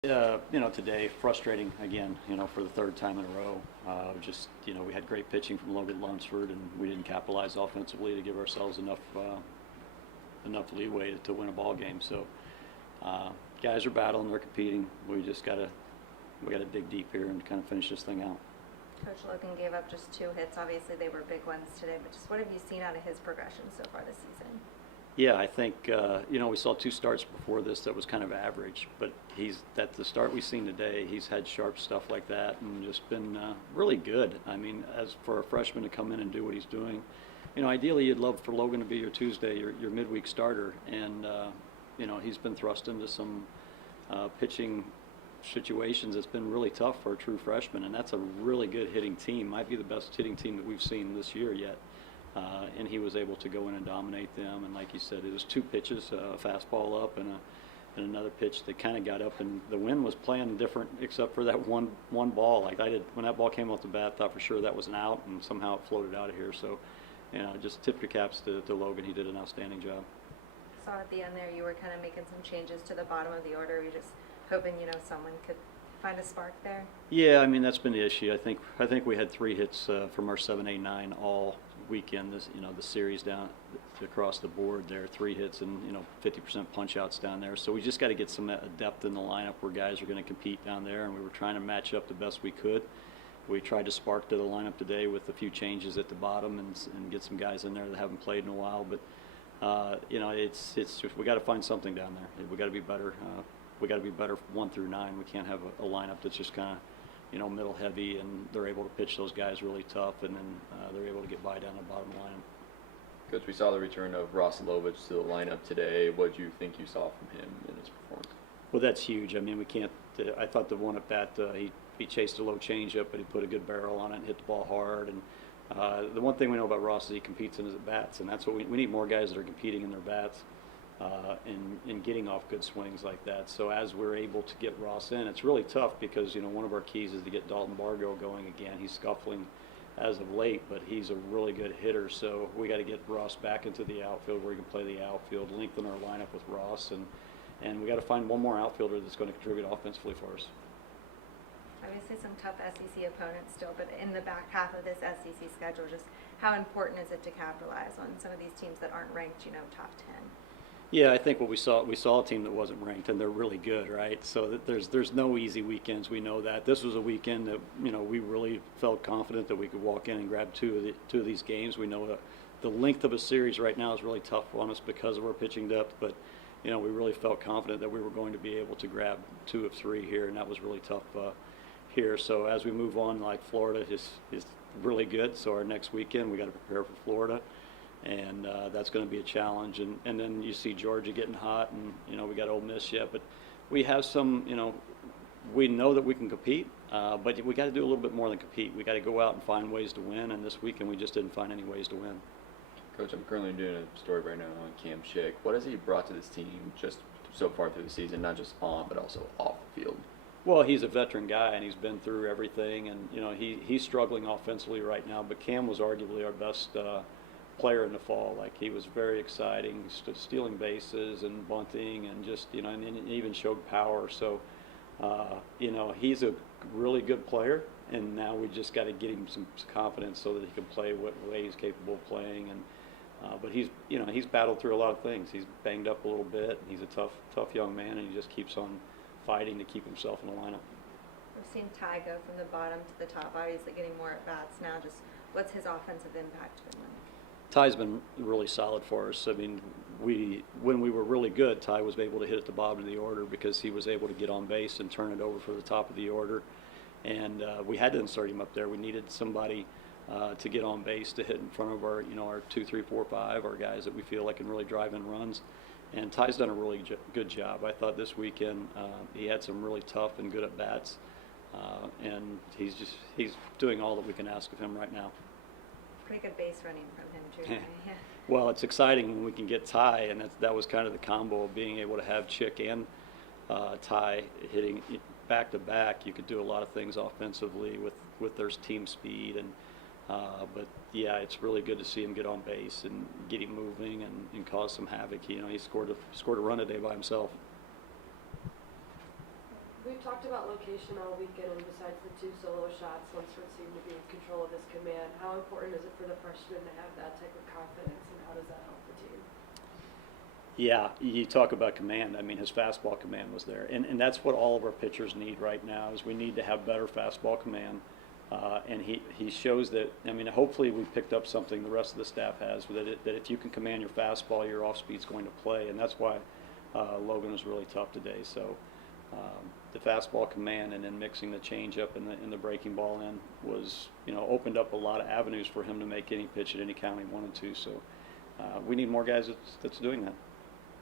Today, frustrating again, for the third time in a row. We had great pitching from Logan Lunsford, and we didn't capitalize offensively to give ourselves enough leeway to win a ball game. So, guys are battling, they're competing. We gotta dig deep here and kind of finish this thing out. Coach Logan gave up just 2 hits. Obviously, they were big ones today, but just what have you seen out of his progression so far this season? Yeah, I think we saw 2 starts before this that was kind of average, but that's the start we've seen today. He's had sharp stuff like that and just been really good. I mean, as for a freshman to come in and do what he's doing, ideally you'd love for Logan to be your Tuesday, your midweek starter, and he's been thrust into some pitching situations that's been really tough for a true freshman, and that's a really good hitting team. Might be the best hitting team that we've seen this year yet. And he was able to go in and dominate them. And like you said, it was 2 pitches, a fastball up and another pitch that kind of got up. And the wind was playing different, except for that one ball. Like I did when that ball came off the bat, I thought for sure that was an out, and somehow it floated out of here. So, just tip your caps to Logan. He did an outstanding job. Saw at the end there you were kind of making some changes to the bottom of the order. You're just hoping someone could find a spark there. Yeah, I mean that's been the issue. I think we had 3 hits from our 7, 8, 9 all weekend. The series down across the board there, 3 hits and 50% punch outs down there. So we just got to get some depth in the lineup where guys are going to compete down there, and we were trying to match up the best we could. We tried to spark to the lineup today with a few changes at the bottom and get some guys in there that haven't played in a while. But it's just, we got to find something down there. We got to be better. We got to be better 1 through 9. We can't have a lineup that's just kind of middle heavy, and they're able to pitch those guys really tough, and then they're able to get by down the bottom line. Coach, we saw the return of Ross Lovich to the lineup today. What do you think you saw from him in his performance? Well, that's huge. I mean, we can't. I thought the one at bat, he chased a low changeup, but he put a good barrel on it and hit the ball hard. And the one thing we know about Ross is he competes in his at bats, and that's what we need more guys that are competing in their bats. And getting off good swings like that. So as we're able to get Ross in, it's really tough because one of our keys is to get Dalton Bargo going again. He's scuffling as of late, but he's a really good hitter. So we got to get Ross back into the outfield where he can play the outfield, lengthen our lineup with Ross, and we got to find one more outfielder that's going to contribute offensively for us. Obviously some tough SEC opponents still, but in the back half of this SEC schedule, just how important is it to capitalize on some of these teams that aren't ranked, top 10? Yeah, I think what we saw a team that wasn't ranked, and they're really good, right? So that there's no easy weekends. We know that. This was a weekend that we really felt confident that we could walk in and grab two of these games. We know that the length of a series right now is really tough on us because of our pitching depth, but we really felt confident that we were going to be able to grab 2 of 3 here, and that was really tough here. So as we move on, like Florida is really good. So our next weekend we got to prepare for Florida. And that's going to be a challenge. And then you see Georgia getting hot, and we got Ole Miss yet, but we have some. We know that we can compete, but we got to do a little bit more than compete. We got to go out and find ways to win. And this weekend we just didn't find any ways to win. Coach, I'm currently doing a story right now on Cam Schick. What has he brought to this team just so far through the season, not just on but also off the field? Well, he's a veteran guy, and he's been through everything. And he's struggling offensively right now, but Cam was arguably our best player in the fall. Like, he was very exciting, stealing bases and bunting, and just and even showed power. So he's a really good player, and now we just got to get him some confidence so that he can play what way he's capable of playing. And but he's battled through a lot of things. He's banged up a little bit. He's a tough young man, and he just keeps on fighting to keep himself in the lineup. We've seen Ty go from the bottom to the top, obviously getting more at bats now. Just what's his offensive impact been like? Ty's been really solid for us. I mean, when we were really good, Ty was able to hit at the bottom of the order because he was able to get on base and turn it over for the top of the order. And we had to insert him up there. We needed somebody to get on base to hit in front of our 2, 3, 4, 5, our guys that we feel like can really drive in runs. And Ty's done a really good job. I thought this weekend he had some really tough and good at bats, and he's doing all that we can ask of him right now. Pretty good base running from him too. Yeah. Well, it's exciting when we can get Ty, and that was kind of the combo of being able to have Chick and Ty hitting back to back. You could do a lot of things offensively with their team speed, and but yeah, it's really good to see him get on base and get him moving and cause some havoc. He scored a run today by himself. We've talked about location all weekend, and besides the 2 solo shots, Lunsford seemed to be in control of his command. How important is it for the freshmen to have that type of confidence, and how does that help the team? Yeah, you talk about command. I mean, his fastball command was there, and that's what all of our pitchers need right now. Is we need to have better fastball command, and he shows that. I mean, hopefully we picked up something the rest of the staff has that if you can command your fastball, your off speed's going to play, and that's why Logan was really tough today. So the fastball command and then mixing the changeup and the breaking ball in was opened up a lot of avenues for him to make any pitch at any count he wanted to. So we need more guys that's doing that.